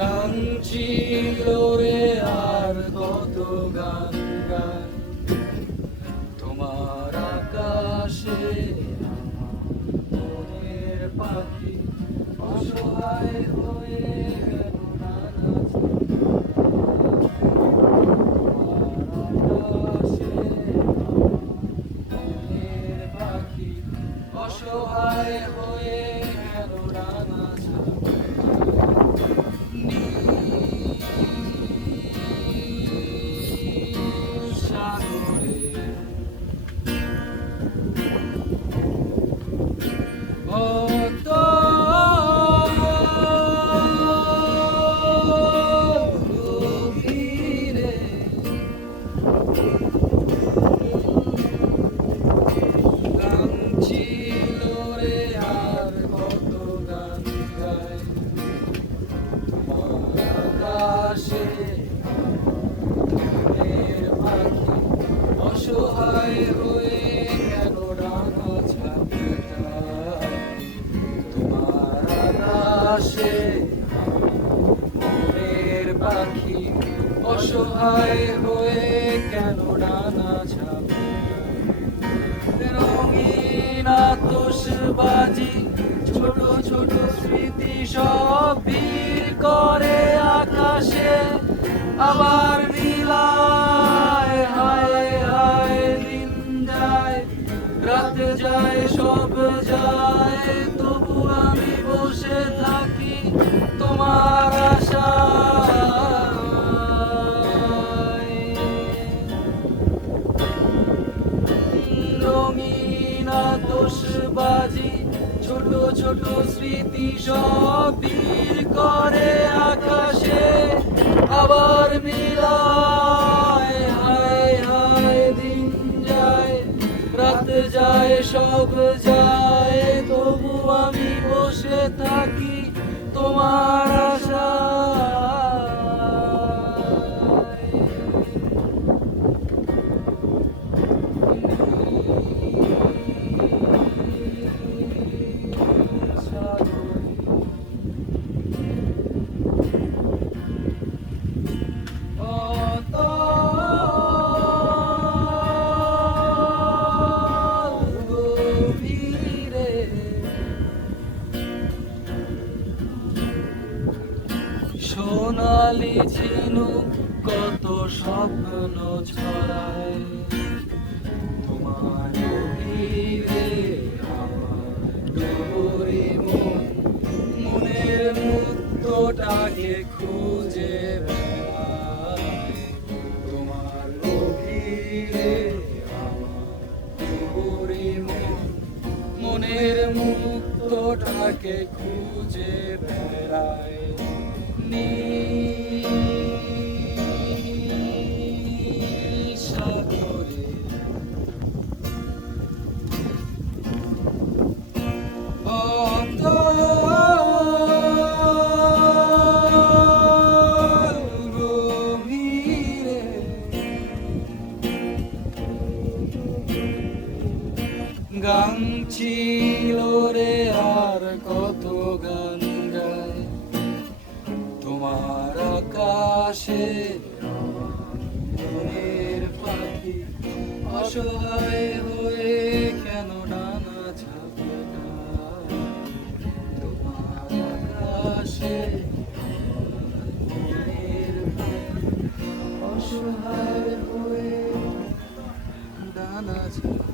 গান ছিল রে আর কত গান গায় তোমার আকাশে মনের পাখি অসহায় হয়ে গেল নানা আকাশে মনের পাখি অসহায় হয়ে গেল নানা অসহায় হয়ে গেল ডানা ঝাপটা তোমার আকাশে মনের পাখি অসহায় হয়ে কেন ডানা ঝাপটা রঙিন আতশবাজি ছোট ছোট স্মৃতি সব ভিড় করে আকাশে আবার নীলায় হায় হায় দিন যায় রাত যায় সব যায় তবু আমি বসে থাকি তোমার আশায় রঙিন আতশবাজি ছোট ছোট স্মৃতি সব ভিড় করে আকাশে আবার মিলায় হায় হায় দিন যায় রাত যায় সব যায় তবু আমি বসে থাকি তোমার সোনালি ঝিনুক কত স্বপ্ন ছড়ায় তোমার গভীরে আমার ডোরে মন মনের মুক্তটাকে খুঁজে বেড়ায় তোমার গভীরে আমার ডোরে মন মনের মুক্তটাকে খুঁজে বেড়ায় সাগরে গভীরে গান ছিল রে আর কত গান গায় তোমার আকাশে মনের পাখি অসহায় হয়ে কেন ডানা ঝাপটায় তোমার আকাশে মনের পাখি অসহায় হয়ে ডানা ঝাপটায়